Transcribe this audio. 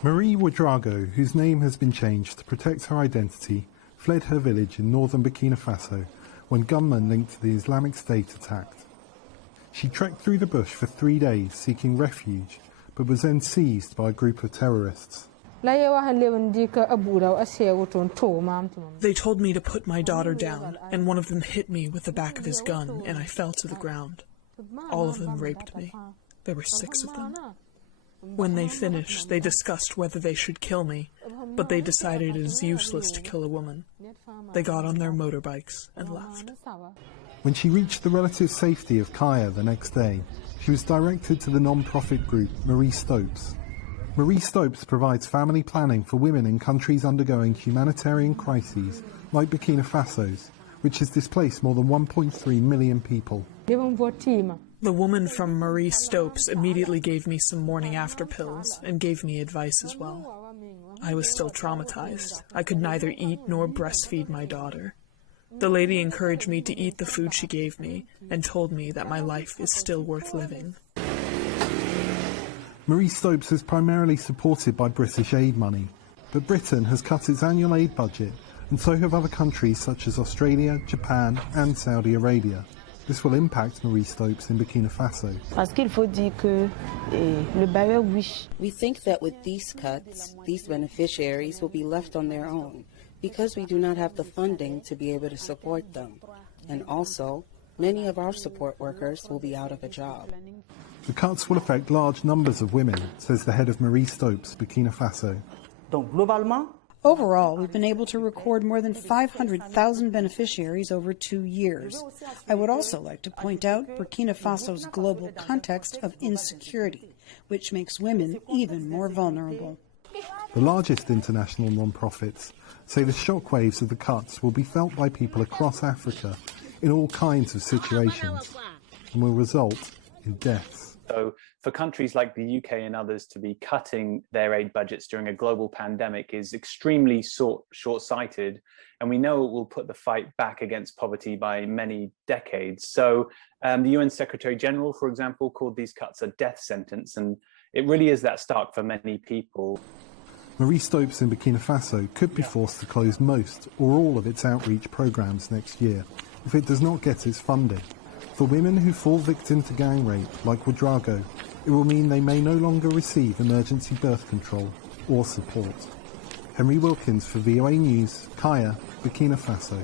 Marie Ouedraogo, whose name has been changed to protect her identity, fled her village in northern Burkina Faso when gunmen linked to the Islamic State attacked. She trekked through the bush for 3 days seeking refuge, but was then seized by a group of terrorists. They told me to put my daughter down, and one of them hit me with the back of his gun, and I fell to the ground. All of them raped me. There were 6 of them. When they finished, they discussed whether they should kill me, but they decided it is useless to kill a woman. They got on their motorbikes and left. When she reached the relative safety of Kaya the next day, she was directed to the non-profit group Marie Stopes. Marie Stopes provides family planning for women in countries undergoing humanitarian crises like Burkina Faso's, which has displaced more than 1.3 million people. The woman from Marie Stopes immediately gave me some morning after pills and gave me advice as well. I was still traumatized. I could neither eat nor breastfeed my daughter. The lady encouraged me to eat the food she gave me and told me that my life is still worth living. Marie Stopes is primarily supported by British aid money, but Britain has cut its annual aid budget, and so have other countries such as Australia, Japan and Saudi Arabia. This will impact Marie Stopes in Burkina Faso. We think that with these cuts, these beneficiaries will be left on their own because we do not have the funding to be able to support them. And also, many of our support workers will be out of a job. The cuts will affect large numbers of women, says the head of Marie Stopes, Burkina Faso. Overall, we've been able to record more than 500,000 beneficiaries over 2 years. I would also like to point out Burkina Faso's global context of insecurity, which makes women even more vulnerable. The largest international non-profits say the shockwaves of the cuts will be felt by people across Africa in all kinds of situations and will result in deaths. So for countries like the UK and others to be cutting their aid budgets during a global pandemic is extremely short-sighted, and we know it will put the fight back against poverty by many decades. So the UN Secretary General, for example, called these cuts a death sentence, and it really is that stark for many people. Marie Stopes in Burkina Faso could be forced to close most or all of its outreach programs next year if it does not get its funding. For women who fall victim to gang rape, like Ouedraogo, it will mean they may no longer receive emergency birth control or support. Henry Wilkins for VOA News, Kaya, Burkina Faso.